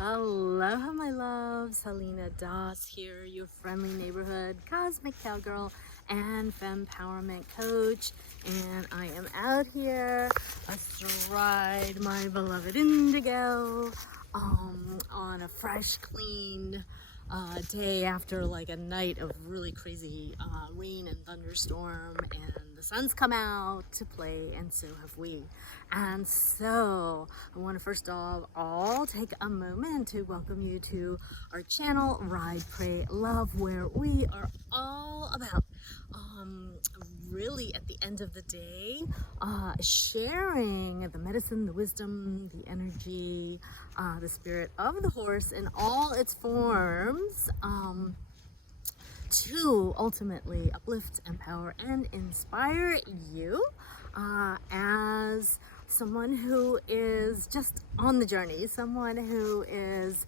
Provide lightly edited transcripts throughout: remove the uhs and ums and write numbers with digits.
Aloha, my loves. Helena here, your friendly neighborhood cosmic cowgirl and fempowerment coach. And I am out here astride my beloved indigo on a fresh, clean day after like a night of really crazy rain and thunderstorm, and the sun's come out to play, and so have we. And so I want to first of all take a moment to welcome you to our channel, Ride, Pray, Love, where we are all about really at the end of the day sharing the medicine, the wisdom, the energy, the spirit of the horse in all its forms, to ultimately uplift, empower, and inspire you as someone who is just on the journey, someone who is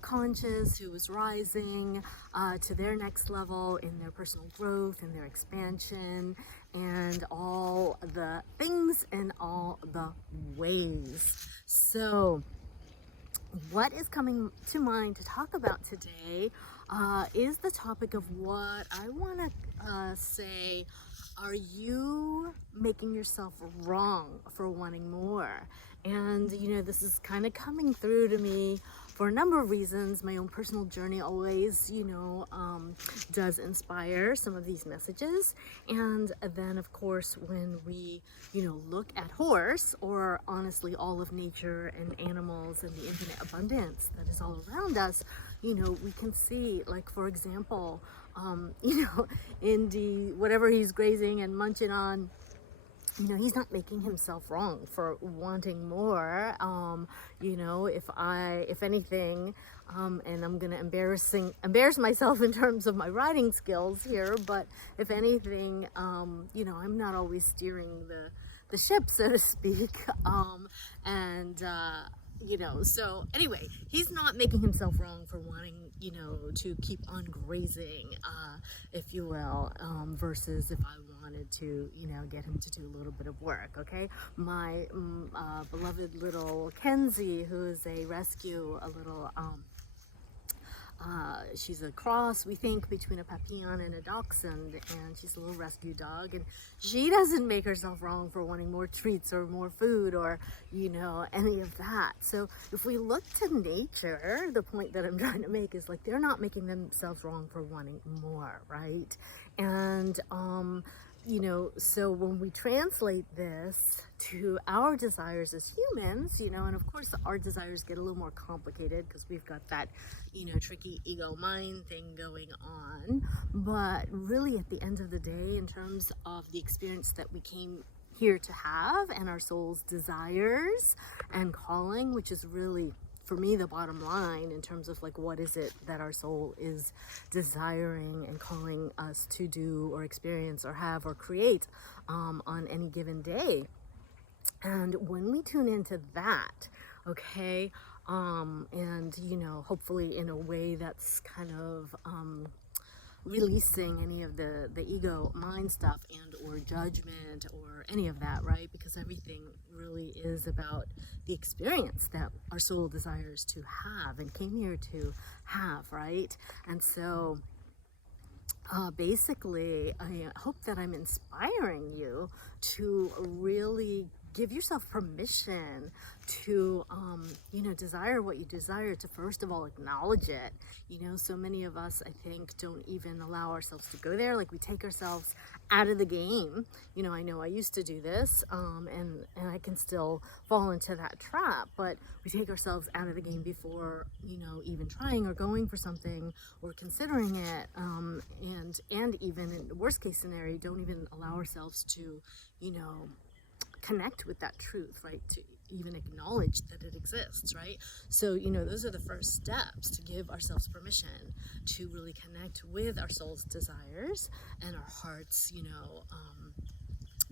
conscious, who is rising to their next level in their personal growth and their expansion and all the things and all the ways. So what is coming to mind to talk about today is the topic of what I want to say. Are you making yourself wrong for wanting more? And this is kind of coming through to me for a number of reasons. My own personal journey always does inspire some of these messages. And then of course when we look at horse, or honestly all of nature and animals and the infinite abundance that is all around us, we can see, like, for example, Indy, whatever he's grazing and munching on, he's not making himself wrong for wanting more. If anything, and I'm gonna embarrass myself in terms of my riding skills here, but if anything, I'm not always steering the ship, so to speak. So anyway, he's not making himself wrong for wanting, to keep on grazing, if you will, versus if I wanted to, get him to do a little bit of work. Okay, my beloved little Kenzie, who is a rescue, a little she's a cross, we think, between a Papillon and a Dachshund, and she's a little rescue dog, and she doesn't make herself wrong for wanting more treats or more food or any of that. So if we look to nature, the point that I'm trying to make is, like, they're not making themselves wrong for wanting more, right? And so when we translate this to our desires as humans, and of course our desires get a little more complicated because we've got that, tricky ego mind thing going on. But really at the end of the day, in terms of the experience that we came here to have and our soul's desires and calling, which is really, for me, the bottom line in terms of, like, what is it that our soul is desiring and calling us to do or experience or have or create on any given day. And when we tune into that, okay, and hopefully in a way that's kind of releasing any of the ego mind stuff and or judgment or any of that, right? Because everything really is about the experience that our soul desires to have and came here to have, right? And so basically, I hope that I'm inspiring you to really give yourself permission to, desire what you desire, to first of all acknowledge it. So many of us, I think, don't even allow ourselves to go there. Like, we take ourselves out of the game. I know I used to do this, and I can still fall into that trap, but we take ourselves out of the game before, even trying or going for something or considering it, and even in the worst case scenario, don't even allow ourselves to, connect with that truth, right? To even acknowledge that it exists, right? So, those are the first steps, to give ourselves permission to really connect with our soul's desires and our heart's,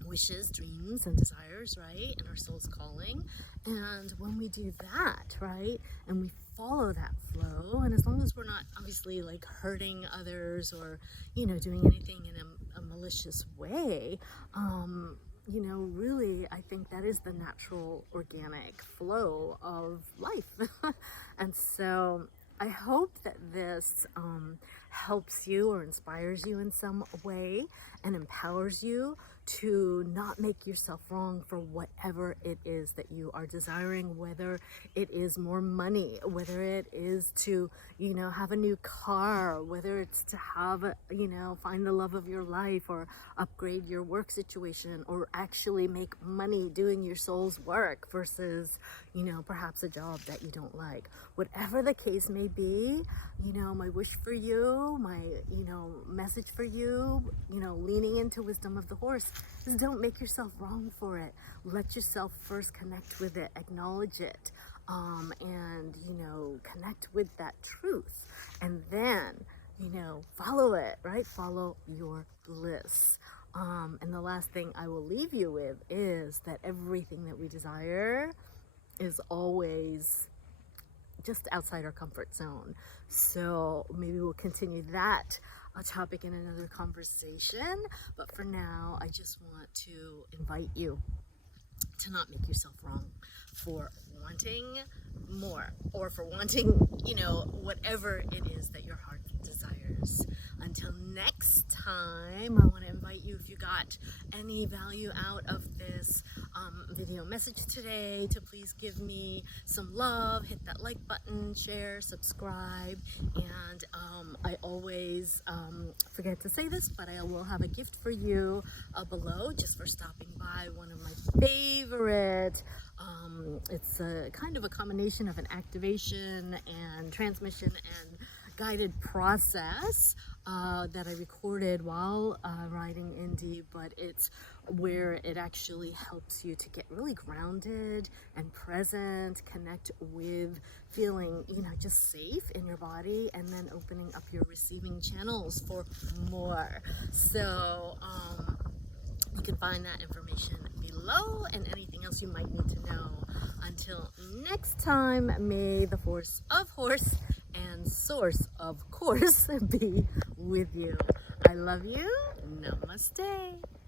wishes, dreams, and desires, right? And our soul's calling. And when we do that, right, and we follow that flow, and as long as we're not obviously like hurting others or, doing anything in a malicious way, really, I think that is the natural, organic flow of life. And so I hope that this helps you or inspires you in some way and empowers you to not make yourself wrong for whatever it is that you are desiring, whether it is more money, whether it is to, have a new car, whether it's to have, find the love of your life or upgrade your work situation or actually make money doing your soul's work versus, perhaps a job that you don't like. Whatever the case may be, my wish for you, my, message for you, leaning into wisdom of the horse is don't make yourself wrong for it. Let yourself first connect with it, acknowledge it, and, connect with that truth. And then, follow it, right? Follow your bliss. And the last thing I will leave you with is that everything that we desire is always just outside our comfort zone. So maybe we'll continue that topic in another conversation. But for now, I just want to invite you to not make yourself wrong for wanting more or for wanting, whatever it is that your heart desires. Until next time, I want to invite you, if you got any value out of this video message today, to please give me some love, hit that like button, share, subscribe, and I always forget to say this, but I will have a gift for you below just for stopping by. One of my favorite, it's a kind of a combination of an activation and transmission and guided process that I recorded while riding Indy, but it's where it actually helps you to get really grounded and present, connect with feeling, just safe in your body, and then opening up your receiving channels for more. So you can find that information below and anything else you might need to know. Until next time, may the force of horse and source of course be with you. I love you. Namaste.